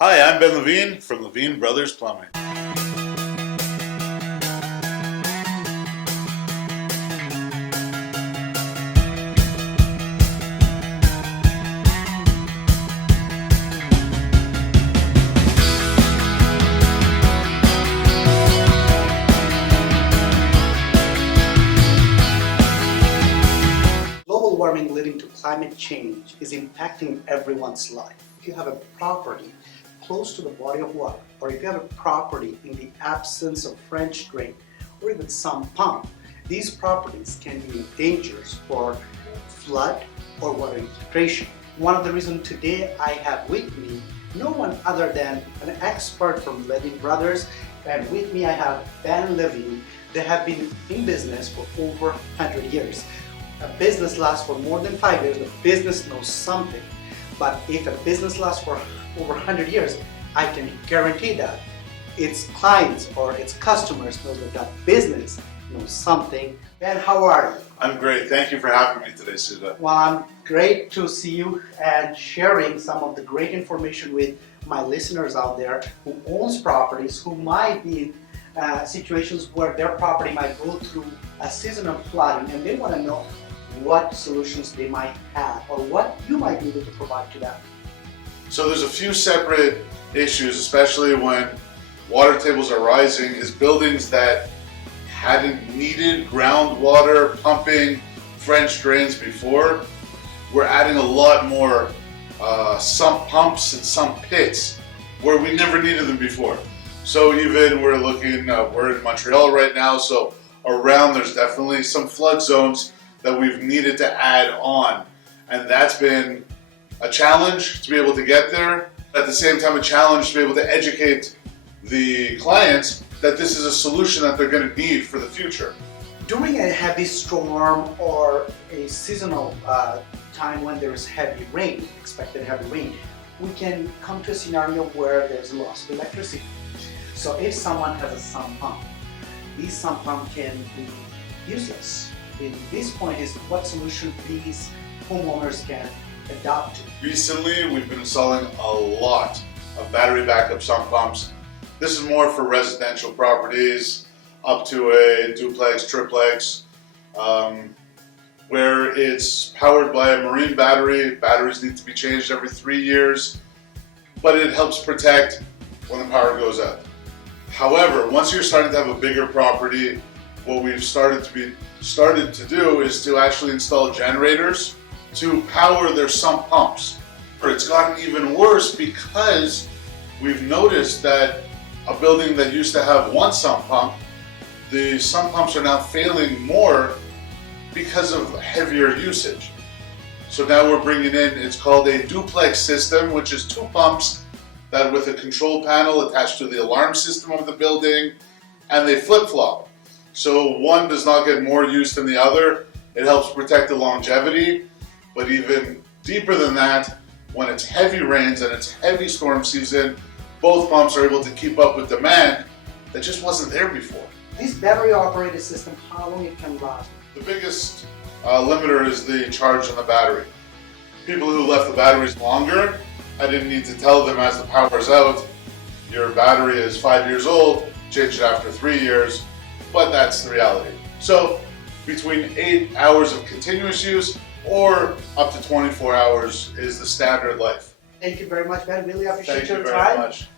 Hi, I'm Ben Levine from Levine Brothers Plumbing. Global warming leading to climate change is impacting everyone's life. If you have a property close to the body of water, or if you have a property in the absence of French drain, or even some pump, these properties can be in dangers for flood or water infiltration. One of the reasons today I have with me no one other than an expert from Levine Brothers, and with me I have Ben Levine. They have been in business for over 100 years. A business lasts for more than 5 years, the business knows something. But if a business lasts for over 100 years, I can guarantee that its clients or its customers know that that business knows something. Ben, how are you? I'm great. Thank you for having me today, Sudha. Well, I'm great to see you and sharing some of the great information with my listeners out there who owns properties, who might be in situations where their property might go through a season of flooding, and they want to know what solutions they might have or what you might be able to provide to them. So there's a few separate issues, especially when water tables are rising, is buildings that hadn't needed groundwater pumping French drains before. We're adding a lot more sump pumps and sump pits where we never needed them before. So even we're in Montreal right now, so around there's definitely some flood zones that we've needed to add on. And that's been a challenge to be able to get there. At the same time, a challenge to be able to educate the clients that this is a solution that they're going to need for the future. During a heavy storm or a seasonal time when there is heavy rain, expected heavy rain, we can come to a scenario where there's a loss of electricity. So if someone has a sump pump, these sump pump can be useless. In this point is what solution these homeowners can adopt to. Recently, we've been installing a lot of battery backup sump pumps. This is more for residential properties, up to a duplex, triplex, where it's powered by a marine battery. Batteries need to be changed every 3 years, but it helps protect when the power goes out. However, once you're starting to have a bigger property, what we've started to do is to actually install generators to power their sump pumps. It's gotten even worse because we've noticed that a building that used to have one sump pump, the sump pumps are now failing more because of heavier usage. So now we're bringing in, it's called a duplex system, which is 2 pumps that with a control panel attached to the alarm system of the building, and they flip-flop. So one does not get more use than the other. It helps protect the longevity, but even deeper than that, when it's heavy rains and it's heavy storm season, both pumps are able to keep up with demand that just wasn't there before. This battery operated system, how long it can last? The biggest limiter is the charge on the battery. People who left the batteries longer, I didn't need to tell them as the power's out, your battery is 5 years old, change it after 3 years. But that's the reality. So between 8 hours of continuous use or up to 24 hours is the standard life. Thank you very much, Ben. Really appreciate Thank you your very time. much.